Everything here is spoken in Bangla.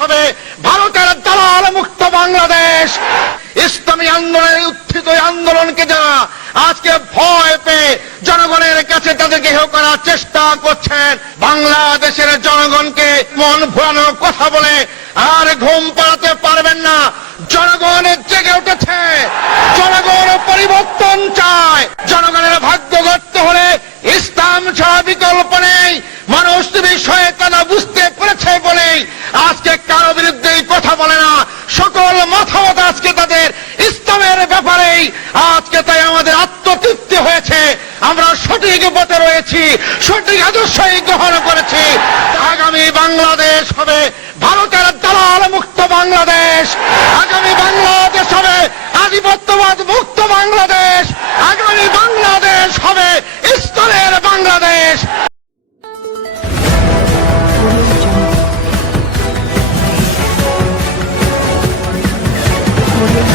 হবে ভারতের দালাল মুক্ত বাংলাদেশ। ইসলামী আন্দোলনের উত্থিত আন্দোলনকে যারা আজকে ভয় পেয়ে জনগণের কাছে তাদেরকে হেয় করার চেষ্টা করছেন, বাংলাদেশের জনগণকে মন ভুলানোর কথা বলে আর ঘুম পাড়াতে পারবেন না। জনগণের জেগে উঠেছে। জনগণ পরিবর্তন চায়। সঠিক পথে রয়েছি, সঠিক আদর্শই গ্রহণ করেছি। আগামী বাংলাদেশ হবে ভারতের দালাল মুক্ত বাংলাদেশ। আগামী বাংলাদেশ হবে আধিপত্যবাদ মুক্ত বাংলাদেশ। আগামী বাংলাদেশ হবে ইসলামের বাংলাদেশ। Audio